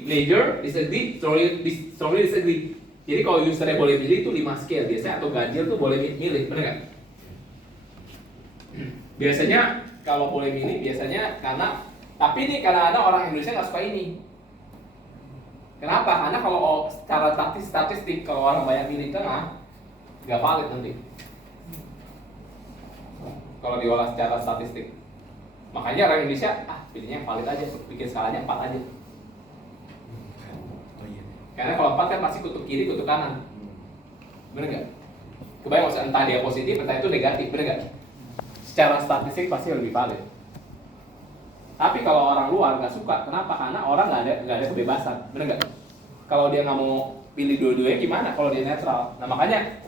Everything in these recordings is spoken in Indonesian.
Major, disagree, strongly disagree. Jadi kalau usernya boleh milih itu 5 scale biasanya, atau ganjil tuh boleh milih, bener nggak? Biasanya kalau boleh milih biasanya karena, tapi nih kadang-kadang orang Indonesia nggak suka ini. Kenapa? Karena kalau secara statistik kalau orang banyak milih tengah nggak valid nanti. Kalau diolah secara statistik, makanya orang Indonesia pilihnya yang valid aja, bikin skalanya 4 aja. Karena kalau 4 kan pasti kutub kiri, kutub kanan. Bener nggak? Kebayang maksudnya entah dia positif, entah itu negatif, bener nggak? Secara statistik pasti lebih valid. Tapi kalau orang luar nggak suka, kenapa? Karena orang nggak ada kebebasan, bener nggak? Kalau dia nggak mau pilih dua-duanya gimana? Kalau dia netral, nah makanya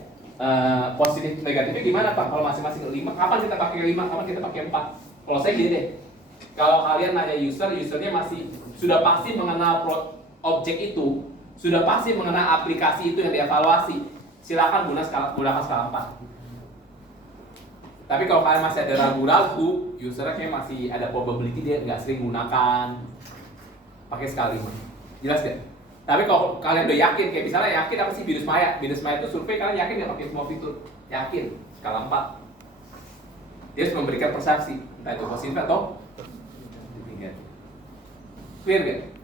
positif negatifnya gimana Pak? Kalau masing-masing 5, kapan kita pakai 5, kapan kita pakai 4? Kalau saya gini deh, kalau kalian nanya usernya masih sudah pasti mengenal objek itu, sudah pasti mengenal aplikasi itu yang dievaluasi, silakan gunakan skala 4. Tapi kalau kalian masih ada ragu-ragu, usernya kayak masih ada probability dia nggak sering gunakan, pakai skala 5. Jelas gak? Tapi kalau kalian udah yakin, kayak misalnya yakin apa sih Binus Maya itu survei, kalian yakin nggak pakai semua fitur? Yakin, skala 4. Dia harus memberikan persepsi, entah itu positif atau negatif. Clear gak?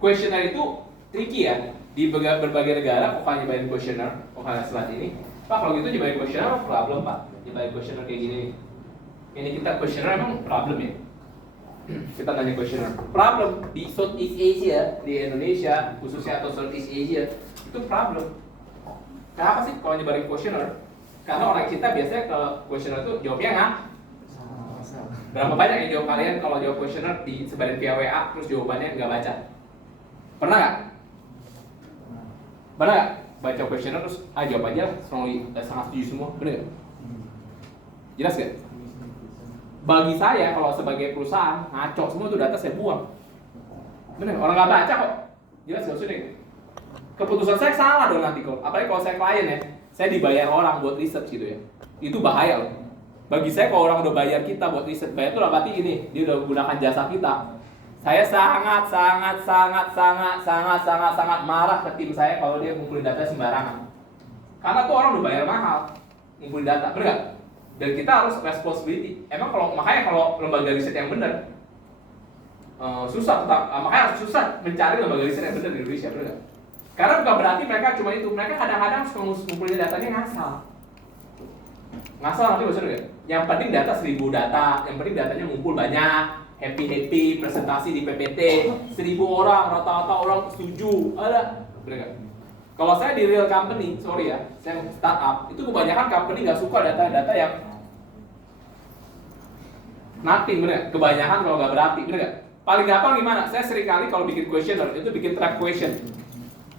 Questionnaire itu tricky ya. Di berbagai negara, kok kalian nyobain questionnaire, kok kalian slide ini, Pak kalau gitu nyobain questionnaire problem Pak, nyobain questionnaire kayak gini. Ini kita questionnaire emang problem ya? Kita tanya questionnaire problem di Southeast Asia, di Indonesia khususnya atau Southeast Asia itu problem. Kenapa sih kalau nyebarin questionnaire? Karena orang kita biasanya kalau questionnaire itu jawabnya nggak. Berapa banyak yang jawab kalian kalau jawab questionnaire disebarin via WA terus jawabannya nggak baca? Pernah nggak? Pernah nggak baca questionnaire terus jawab aja sangat setuju semua, bener nggak? Jelas nggak? Bagi saya kalau sebagai perusahaan ngaco semua itu data saya buang. Bener, orang nggak baca kok. Jelas nggak maksudnya? Keputusan saya salah dong nanti kok. Apalagi kalau saya klien ya, saya dibayar orang buat research gitu ya. Itu bahaya loh. Bagi saya kalau orang udah bayar kita buat research, bayar itu lah berarti ini dia udah gunakan jasa kita. Saya sangat marah ke tim saya kalau dia ngumpulin data sembarangan. Karena tuh orang udah bayar mahal ngumpulin data, bener nggak? Dan kita harus responsibility. Emang makanya kalau lembaga riset yang benar susah, makanya susah mencari lembaga riset yang benar di Indonesia, bener nggak? Karena bukan berarti mereka cuma itu, mereka kadang-kadang suka ngumpulin datanya ngasal. Ngasal nanti maksudnya nggak? Yang penting data 1000 data, yang penting datanya ngumpul banyak, happy presentasi di PPT, 1000 orang, rata-rata orang setuju, ada, bener nggak? Kalau saya di real company, sorry ya, saya startup, itu kebanyakan company nggak suka data-data yang nothing, bener. Kebanyakan kalau nggak berarti, bener nggak? Paling gampang gimana? Saya sering kali kalau bikin questionnaire itu bikin trap question.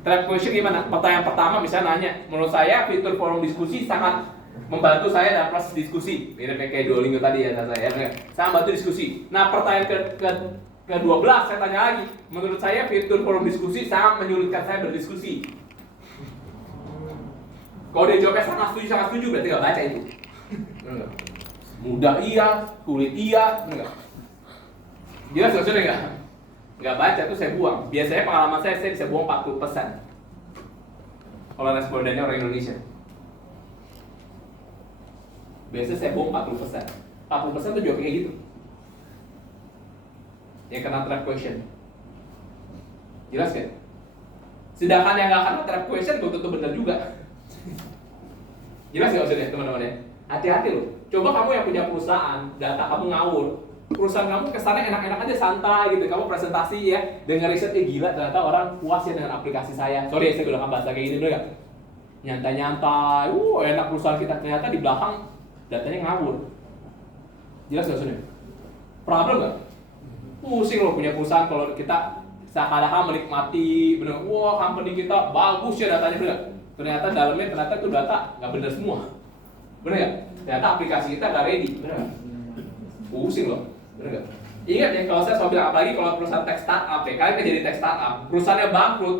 Trap question gimana? Pertanyaan pertama misalnya nanya, menurut saya fitur forum diskusi sangat membantu saya dalam proses diskusi. Mirip kayak Duolingo tadi ya saya, sangat membantu diskusi. Nah pertanyaan ke-12 saya tanya lagi, menurut saya fitur forum diskusi sangat menyulitkan saya berdiskusi. Kalau dia jawabnya sangat setuju berarti nggak baca itu. Bener. Mudah iya, sulit iya, enggak. Jelas maksudnya enggak? Enggak baca tuh saya buang. Biasanya pengalaman saya bisa buang 40%. Kalau respondennya orang Indonesia. Biasanya saya buang 40%. 40% tuh jawabnya kayak gitu. Yang kena trap question. Jelas ya? Sedangkan yang nggak kena trap question belum tentu benar juga. Jelas nggak maksudnya teman-teman ya? Hati-hati loh. Coba kamu yang punya perusahaan, data kamu ngawur, perusahaan kamu kesannya enak-enak aja, santai gitu. Kamu presentasi ya, dengan riset gila, ternyata orang puas ya dengan aplikasi saya. Sorry ya, saya gunakan bahasa kayak gini dulu ya. Nyantai-nyantai, enak perusahaan kita. Ternyata di belakang datanya ngawur. Jelas nggak maksudnya? Problem nggak? Pusing loh punya perusahaan kalau kita seakan-akan menikmati, bener, wah company kita bagus ya datanya, bener. Ternyata dalamnya itu data nggak bener semua. Bener nggak? Ternyata aplikasi kita nggak ready, bener nggak? Pusing loh, bener nggak? Ingat ya kalau saya selalu bilang, apalagi kalau perusahaan tech startup ya, kalian kan jadi tech startup, perusahaannya bangkrut,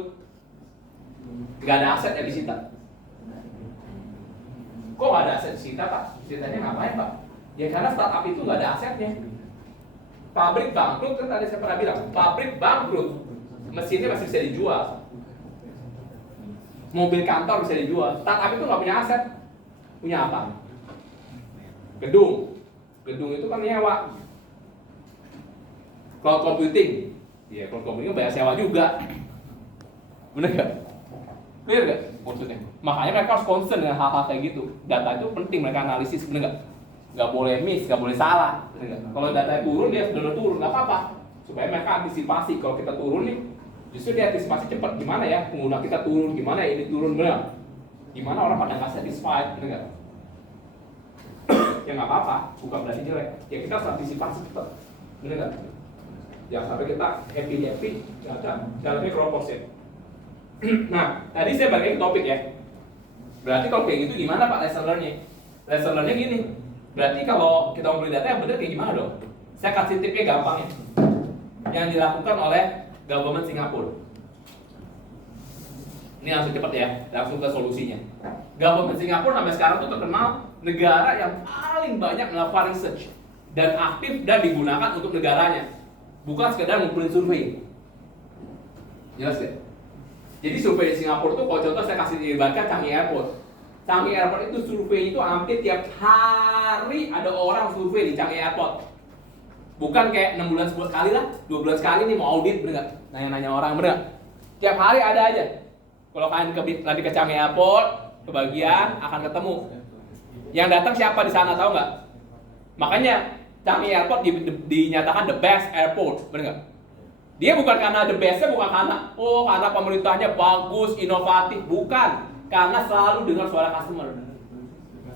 nggak ada aset yang disita. Kok nggak ada aset disita Pak? Disitanya ngapain Pak? Ya karena startup itu nggak ada asetnya. Pabrik bangkrut, kan tadi saya pernah bilang, pabrik bangkrut, mesinnya masih bisa dijual. Mobil kantor bisa dijual. Startup itu nggak punya aset. Punya apa? Gedung. Gedung itu kan nyewa. Cloud computing. Iya, cloud computing bayar sewa juga. Bener nggak? Clear nggak maksudnya? Makanya mereka harus concern dengan hal-hal kayak gitu. Data itu penting, mereka analisis, bener nggak? Nggak boleh miss, nggak boleh salah. Bener nggak? Kalau datanya turun, dia benar turun, nggak apa-apa. Supaya mereka antisipasi. Kalau kita turun nih, justru dia antisipasi cepat. Gimana ya pengguna kita turun, gimana ya ini turun, bener? Gimana orang pada nggak satisfied, bener nggak? Ya nggak apa-apa, bukan berarti jelek. Ya kita harus antisipasi cepat, bener nggak? Jangan sampai kita happy, dalamnya keropos ya. Nah, tadi saya balik ke topik ya. Berarti kalau kayak gitu gimana Pak lesson learn-nya? Lesson learn-nya gini. Berarti kalau kita mau beli data yang benar kayak gimana dong? Saya kasih tipnya gampang ya. Yang dilakukan oleh government Singapura. Ini langsung cepat ya, langsung ke solusinya. Government Singapura sampai sekarang tuh terkenal negara yang paling banyak melakukan research dan aktif dan digunakan untuk negaranya. Bukan sekedar ngumpulin survei. Jelas ya? Jadi survei di Singapura tuh, kalau contoh saya kasih diibaratkan Changi Airport. Changi Airport itu survei itu hampir tiap hari ada orang survei di Changi Airport. Bukan kayak 6 bulan sekali lah, 2 bulan sekali nih mau audit, bener nggak? Nanya-nanya orang, bener nggak? Tiap hari ada aja. Kalau kalian nanti ke Changi Airport, kebagian akan ketemu. Yang datang siapa di sana, tahu nggak? Makanya Changi Airport dinyatakan the best airport, bener nggak? Dia bukan karena the best-nya, bukan karena pemerintahnya bagus, inovatif, bukan. Karena selalu dengar suara customer.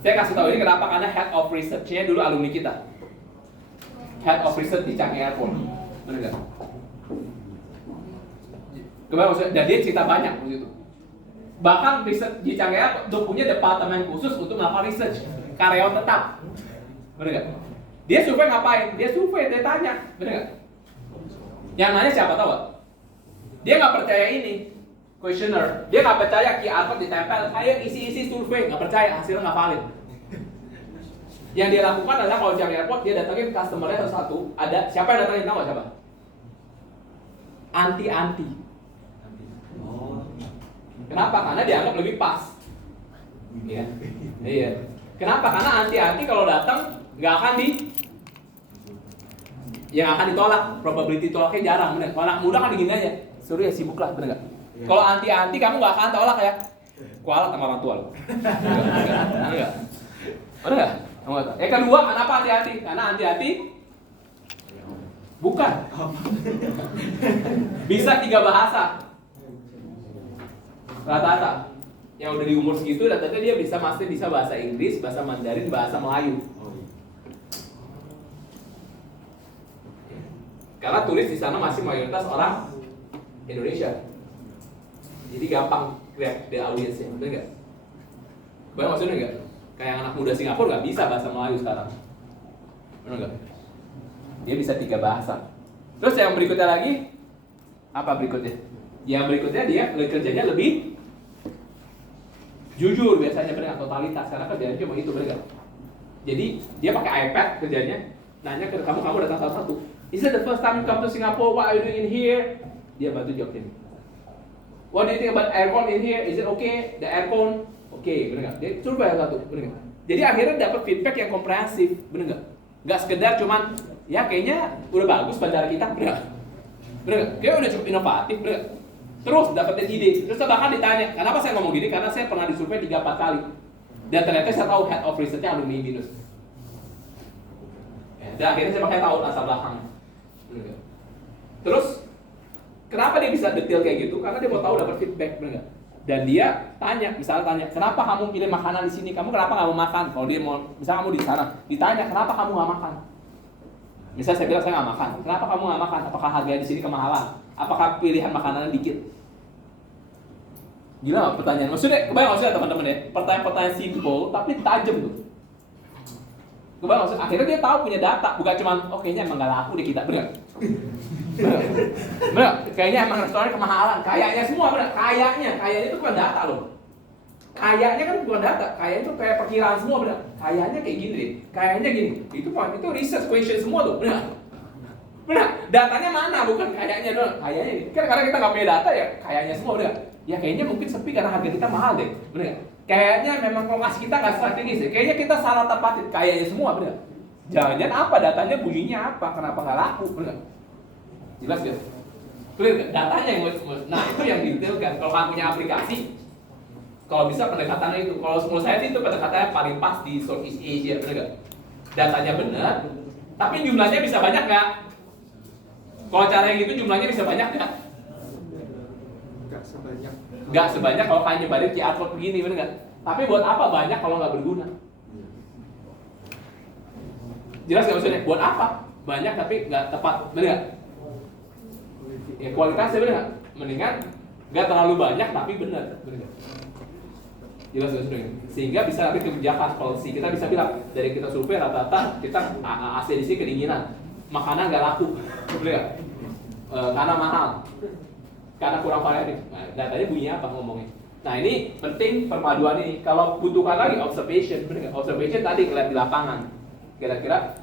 Saya kasih tahu ini kenapa, karena head of research-nya dulu alumni kita. Head of research di Changi Airport, bener nggak? Kemudian maksudnya, dan dia cerita banyak begitu. Bahkan research di Changi Airport tuh punya departemen khusus untuk melakukan research, karyawan tetap, bener nggak? Dia survei ngapain? Dia survei, dia tanya, bener nggak? Yang nanya siapa tahu gak? Dia nggak percaya ini questionnaire, dia nggak percaya QR code ditempel, saya isi survei, nggak percaya, hasilnya nggak valid. Yang dia lakukan adalah kalau Changi Airport, dia datangin customer-nya satu-satu, ada siapa yang datangin, tahu nggak siapa? Anti. Kenapa? Karena dianggap lebih pas. Iya. Kenapa? Karena anti kalau datang nggak akan yang akan ditolak, probability tolaknya jarang, bener. Kalau anak muda kan gini aja, suruh ya sibuk lah, bener nggak? Kalau anti kamu nggak akan tolak ya, kualat sama orang tua lo. Bener nggak? Yang kedua, kenapa hati-hati? Karena hati-hati bukan bisa 3 bahasa rata-rata. Yang udah di umur segitu, rata-rata dia bisa bahasa Inggris, bahasa Mandarin, bahasa Melayu. Karena turis di sana masih mayoritas orang Indonesia, jadi gampang grab the audience-nya, bener nggak? Bener maksudnya nggak? Kayak anak muda Singapura nggak bisa bahasa Melayu sekarang, bener nggak? Dia bisa 3 bahasa. Terus yang berikutnya lagi, apa berikutnya? Yang berikutnya dia kerjanya lebih jujur biasanya, bener nggak? Totalitas, karena kerjanya cuma itu, bener nggak? Jadi dia pakai iPad kerjanya, nanya ke kamu datang satu-satu. Is it the first time you come to Singapore? What are you doing in here? Dia bantu jawabin. What do you think about aircon in here? Is it okay? The aircon? Okay, bener nggak? Dia coba satu, bener nggak? Jadi akhirnya dapat feedback yang komprehensif, bener nggak? Nggak sekedar cuman, ya kayaknya udah bagus bandara kita, bener nggak? Bener nggak? Kayaknya udah cukup inovatif, bener nggak? Terus dapetin ide, terus bahkan ditanya, kenapa saya ngomong gini? Karena saya pernah disurvei 3-4 kali, dan ternyata saya tahu head of research-nya alumni BINUS. Dan akhirnya saya pakai tahu latar belakang. Terus kenapa dia bisa detail kayak gitu? Karena dia mau tahu dapat feedback, bener nggak? Dan dia misalnya tanya, kenapa kamu pilih makanan di sini? Kamu kenapa nggak mau makan? Kalau dia mau, misalnya kamu di sana, ditanya, kenapa kamu nggak makan? Misalnya saya bilang saya nggak makan, kenapa kamu nggak makan? Apakah harganya di sini kemahalan? Apakah pilihan makanannya dikit? Gila nggak pertanyaan? Maksudnya, kebayang maksudnya teman-teman ya? Pertanyaan-pertanyaan simple tapi tajam tuh. Kebayang maksudnya, akhirnya dia tahu punya data, bukan cuma, oh kayaknya emang nggak laku deh kita, bener nggak? Bener, kayaknya emang restoran kemahalan, kayaknya semua bener, kayaknya itu bukan data loh. Kayaknya kan bukan data, kayaknya itu kayak perkiraan semua, bener. Kayaknya kayak gini deh, kayaknya gini. Itu research question semua tuh, bener. Benar, datanya mana? Bukan kayaknya doang. Kayaknya nih. Kan karena kita nggak punya data ya, kayaknya semua benar. Ya kayaknya mungkin sepi karena harga kita mahal deh, benar nggak? Kayaknya memang lokasi kita nggak strategis ya. Kayaknya kita salah tepatin. Kayaknya semua benar. Jangan-jangan apa datanya bunyinya apa? Kenapa nggak laku? Benar? Jelas gak? Clear gak? Datanya yang nah itu yang detailkan. Kalau kamu punya aplikasi, kalau bisa pendekatannya itu. Kalau menurut saya sih itu pendekatannya paling pas di Southeast Asia, benar gak? Datanya benar, tapi jumlahnya bisa banyak nggak? Kalau cara yang gitu jumlahnya bisa banyak nggak? Nggak sebanyak kalau kayak nyebarin QR code begini, bener nggak? Tapi buat apa banyak kalau nggak berguna? Jelas nggak maksudnya? Buat apa? Banyak tapi nggak tepat, bener nggak? Ya kualitasnya bener nggak? Mendingan nggak terlalu banyak tapi bener nggak? Jelas nggak maksudnya? Sehingga bisa nanti kebijakan policy kita bisa bilang dari kita survei rata-rata kita ACDC kedinginan, makanan nggak laku, bener nggak? Karena mahal. Karena kurang variatif. Nah, datanya bunyinya apa ngomongnya? Nah ini penting perpaduan ini. Kalau butuhkan lagi observation, bener nggak? Observation tadi ngeliat di lapangan. Kira-kira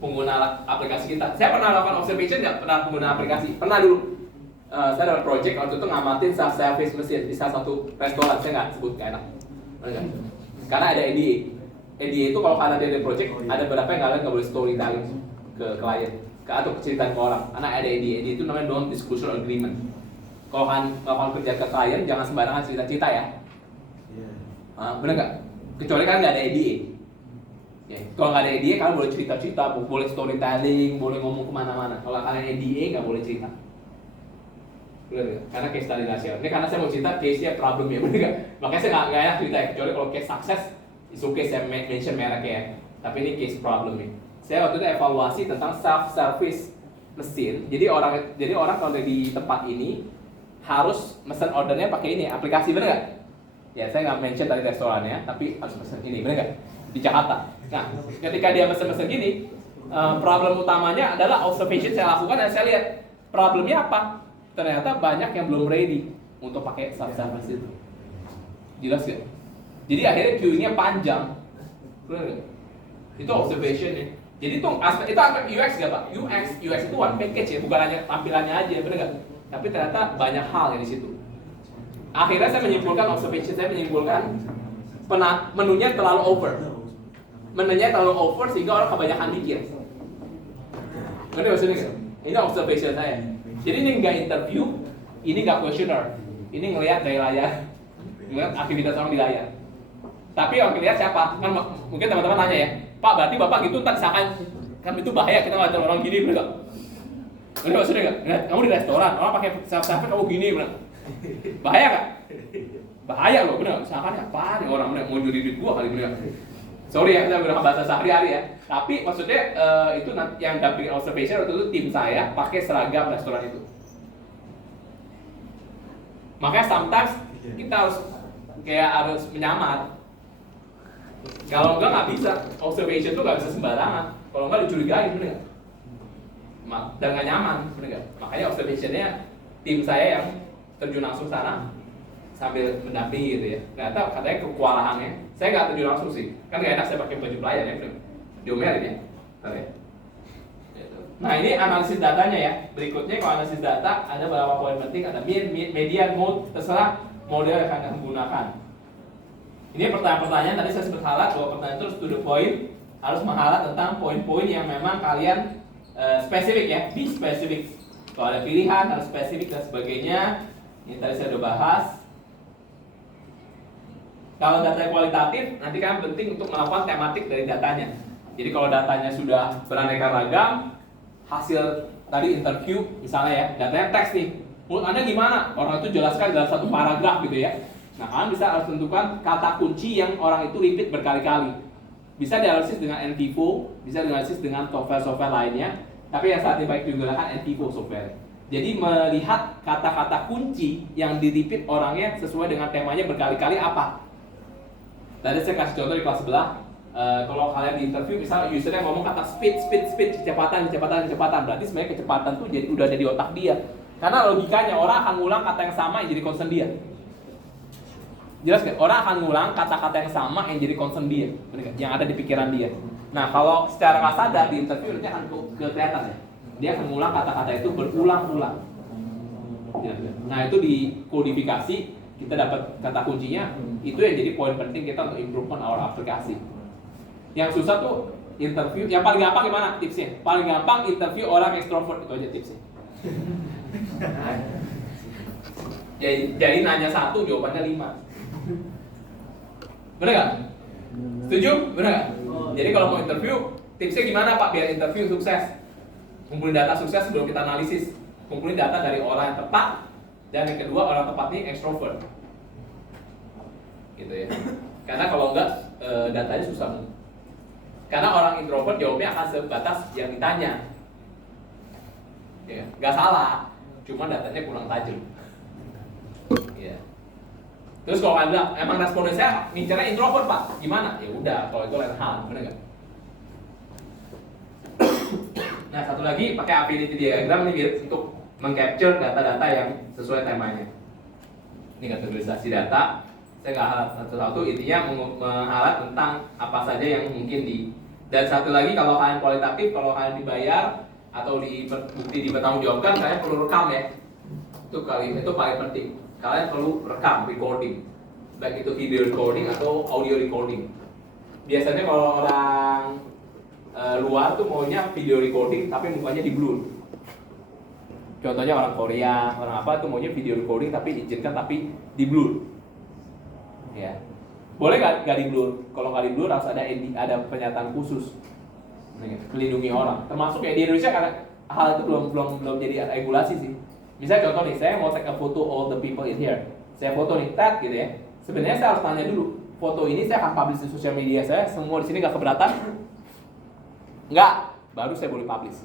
pengguna aplikasi kita. Saya pernah lakukan observation nggak? Pernah pengguna aplikasi? Pernah dulu. Saya dapat project waktu itu ngamatin self-service mesin di salah satu restoran. Saya nggak sebut, nggak enak. Karena ada NDA. NDA itu kalau karena dia ada project, ada beberapa yang kalian nggak boleh storytelling ke klien. Atau ceritaan ke orang, karena ada NDA itu namanya non disclosure agreement. Kalau kalian kerja ke klien jangan sembarangan cerita-cerita ya. Bener nggak? Kecuali kan nggak ada NDA. Ya, kalau nggak ada NDA kalian boleh cerita-cerita, boleh storytelling, boleh ngomong kemana-mana. Kalau kalian NDA nggak boleh cerita. Bener nggak? Karena case study nasional. Ini karena saya mau cerita case-nya problemnya, bener nggak? Makanya saya nggak enak cerita ya. Kecuali kalau case sukses, itu case saya mention mereknya ya. Tapi ini case problemnya. Saya waktu itu evaluasi tentang self-service mesin. Jadi orang kalau di tempat ini harus mesen ordernya pakai ini aplikasi, bener nggak? Ya saya nggak mention tadi restorannya, tapi harus mesen ini, bener nggak? Di Jakarta. Nah, ketika dia mesen gini, problem utamanya adalah observation saya lakukan dan saya lihat problemnya apa? Ternyata banyak yang belum ready untuk pakai self-service itu. Jelas nggak? Jadi akhirnya queue-nya panjang, bener nggak? Itu observation ya. Jadi itu aspek UX nggak Pak? UX itu one package ya, bukan hanya tampilannya aja, bener nggak? Tapi ternyata banyak hal yang di situ. Akhirnya saya menyimpulkan observation, saya menyimpulkan menunya terlalu over. Menunya terlalu over sehingga orang kebanyakan mikir. Ngerti maksudnya nggak? Ini observation saya. Jadi ini nggak interview, ini nggak questionnaire, ini ngelihat dari layar, ngelihat aktivitas orang di layar. Tapi yang lihat siapa? Kan mungkin teman-teman nanya ya, Pak, berarti Bapak gitu ntar misalkan kan itu bahaya kita ngajar orang gini, bener nggak? Bener maksudnya nggak? Kamu di restoran, orang pakai self-service kamu gini, bener? Bahaya nggak? Bahaya loh, bener. Misalkan apa nih orang bener mau nyuri duit gua kali, bener? Sorry ya, saya udah bahasa sehari-hari ya. Tapi maksudnya itu yang dampingin observation waktu itu tim saya pakai seragam restoran itu. Makanya sometimes kita harus menyamar. Kalau enggak nggak bisa, observation tuh nggak bisa sembarangan. Kalau enggak dicurigain, bener nggak? Dan nggak nyaman, bener nggak? Makanya observationnya tim saya yang terjun langsung sana sambil mendampingi gitu ya. Ternyata katanya kewalahannya, saya nggak terjun langsung sih. Kan nggak enak saya pakai baju pelayan ya, bener? Diomelin ya, katanya. Nah ini analisis datanya ya. Berikutnya kalau analisis data ada beberapa poin penting, ada mean, median, mode, terserah model yang akan digunakan. Ini pertanyaan-pertanyaan tadi saya sempat highlight bahwa pertanyaan itu harus to the point, harus menghighlight tentang poin-poin yang memang kalian spesifik ya, be spesifik. Kalau ada pilihan harus spesifik dan sebagainya. Ini tadi saya sudah bahas. Kalau data kualitatif, nanti kan penting untuk melakukan tematik dari datanya. Jadi kalau datanya sudah beraneka ragam, hasil tadi interview misalnya ya, datanya teks nih. Menurut Anda gimana? Orang itu jelaskan dalam satu paragraf gitu ya. Nah, kalian bisa harus tentukan kata kunci yang orang itu repeat berkali-kali. Bisa dianalisis dengan NVivo, bisa dianalisis dengan software-software lainnya. Tapi yang saat ini baik digunakan NVivo software. Jadi melihat kata-kata kunci yang di-repeat orangnya sesuai dengan temanya berkali-kali apa. Tadi saya kasih contoh di kelas sebelah. Kalau kalian di interview, misalnya usernya ngomong kata speed, kecepatan. Berarti sebenarnya kecepatan tuh udah ada di otak dia. Karena logikanya orang akan ngulang kata yang sama yang jadi concern dia. Jelas gak? Orang akan ngulang kata-kata yang sama yang jadi concern dia, yang ada di pikiran dia. Nah, kalau secara nggak sadar di interview nanti akan kelihatan ya. Dia akan mengulang kata-kata itu berulang-ulang. Ya. Nah, itu di kodifikasi kita dapat kata kuncinya, itu yang jadi poin penting kita untuk improvement our aplikasi. Yang susah tuh interview, yang paling gampang gimana tipsnya? Paling gampang interview orang extrovert, itu aja tipsnya. Jadi nanya 1, jawabannya 5. Bener nggak? Setuju? Bener nggak? Jadi kalau mau interview, tipsnya gimana Pak biar interview sukses? Kumpulin data sukses sebelum kita analisis. Kumpulin data dari orang yang tepat, dan yang kedua orang tepat ini extrovert. Gitu ya. Karena kalau enggak datanya susah. Karena orang introvert jawabnya akan sebatas yang ditanya. Ya, nggak salah, cuma datanya kurang tajam. Ya. Terus kalau Anda emang responden saya ngincernya introvert Pak, gimana? Ya udah, kalau itu lain hal, benar nggak? Nah, satu lagi pakai affinity diagram nih untuk mengcapture data-data yang sesuai temanya. Ini kategorisasi data. Saya nggak halat satu-satu, intinya menghalat tentang apa saja yang mungkin dan satu lagi kalau kalian kualitatif, kalau kalian dibayar atau bukti dipertanggungjawabkan, kalian perlu rekam ya. Itu paling penting. Kalian perlu rekam, recording, baik itu video recording atau audio recording. Biasanya kalau orang luar tuh maunya video recording tapi mukanya di blur. Contohnya orang Korea, orang apa tuh maunya video recording tapi diizinkan tapi di blur. Ya, boleh nggak di blur? Kalau nggak di blur harus ada pernyataan khusus melindungi orang. Termasuk ya di Indonesia karena hal itu belum jadi regulasi sih. Misalnya contoh nih, saya mau take a photo all the people in here. Saya foto nih, tag gitu ya. Sebenarnya saya harus tanya dulu, foto ini saya akan publish di sosial media saya. Semua di sini nggak keberatan? Nggak, baru saya boleh publish.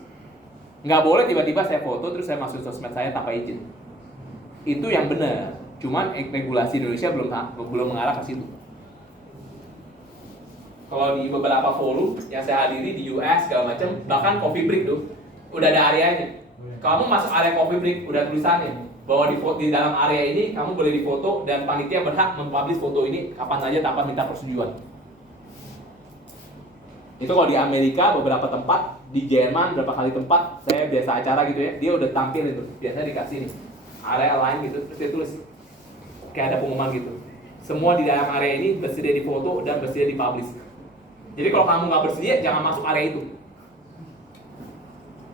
Nggak boleh tiba-tiba saya foto terus saya masuk sosmed saya tanpa izin. Itu yang benar. Cuman regulasi Indonesia belum mengarah ke situ. Kalau di beberapa forum yang saya hadiri di US segala macam, bahkan coffee break tuh udah ada areanya. Kamu masuk area coffee break udah tulisannya bahwa di dalam area ini kamu boleh difoto dan panitia berhak mempublish foto ini kapan aja tanpa minta persetujuan. Itu kalau di Amerika beberapa tempat, di Jerman berapa kali tempat saya biasa acara gitu ya, dia udah tampil itu, biasanya dikasih nih area lain gitu, terus dia tulis kayak ada pengumuman gitu. Semua di dalam area ini bersedia difoto dan bersedia dipublish. Jadi kalau kamu nggak bersedia, jangan masuk area itu.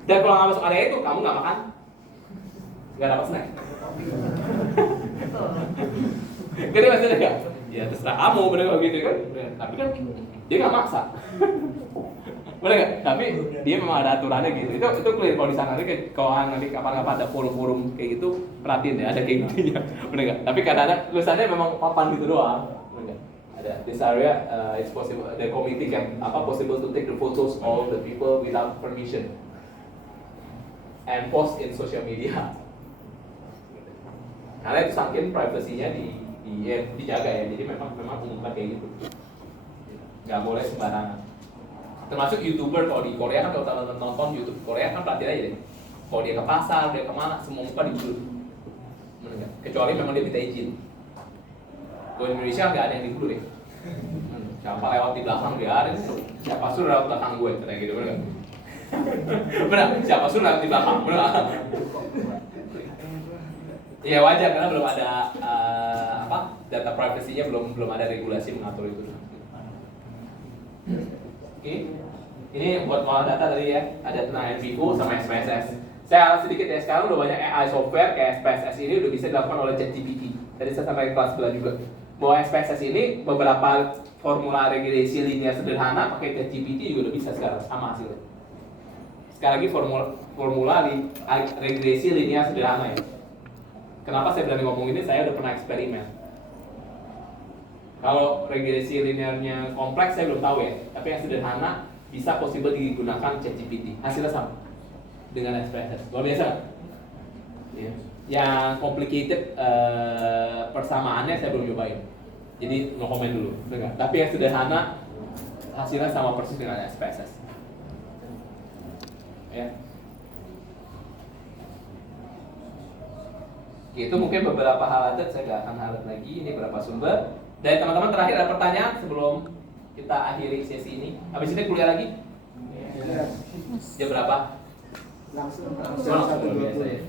Dan kalau nggak masuk area itu, kamu nggak makan, nggak dapat snack. Gede maksudnya nggak? Ya terserah kamu, bener kalau gitu kan. Tapi kan dia nggak maksa. Bener nggak? Tapi dia memang ada aturannya gitu. Itu clear kalau di sana nanti kapan-kapan ada forum-forum kayak gitu, perhatiin ya ada kayak gitunya. Bener nggak? Tapi kadang-kadang tulisannya memang papan gitu doang. Bener nggak? Ada this area it's possible the committee can possible to take the photos of the people without permission and post in social media. Karena itu saking privasinya dijaga ya. Jadi memang umumkan kayak gitu. Nggak boleh sembarangan. Termasuk YouTuber kalau di Korea kan kalau teman-teman nonton YouTube Korea kan perhatiin aja deh. Kalau dia ke pasar, dia kemana, semua muka di blur. Kecuali memang dia minta izin. Kalau di Indonesia nggak ada yang di blur ya. Siapa lewat di belakang biarin, siapa suruh lewat belakang gue, kayak gitu bener nggak? Bener, siapa suruh lewat di belakang, bener nggak? Iya wajar karena belum ada data privasinya belum ada regulasi mengatur itu. Oke, ini buat mengolah data tadi ya, ada tentang NVIDIA sama SPSS. Saya sedikit ya, sekarang udah banyak AI software kayak SPSS ini udah bisa dilakukan oleh ChatGPT. Tadi saya sampai kelas sebelah juga. Bahwa SPSS ini beberapa formula regresi linear sederhana pakai ChatGPT juga udah bisa sekarang sama hasilnya. Sekali lagi formula regresi linear sederhana ya. Kenapa saya berani ngomong ini? Saya udah pernah eksperimen. Kalau regresi linearnya kompleks saya belum tahu ya, tapi yang sederhana bisa possible digunakan ChatGPT. Hasilnya sama dengan SPSS. Luar biasa. Ya. Yang complicated persamaannya saya belum cobain. Jadi no comment dulu, enggak. Tapi yang sederhana hasilnya sama persis dengan SPSS. Ya. Itu mungkin beberapa hal aja, saya nggak akan halat lagi. Ini beberapa sumber. Dari teman-teman terakhir ada pertanyaan sebelum kita akhiri sesi ini. Habis ini kuliah lagi? Jam berapa? Langsung Langsung, luar biasa ya.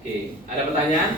Oke, ada pertanyaan?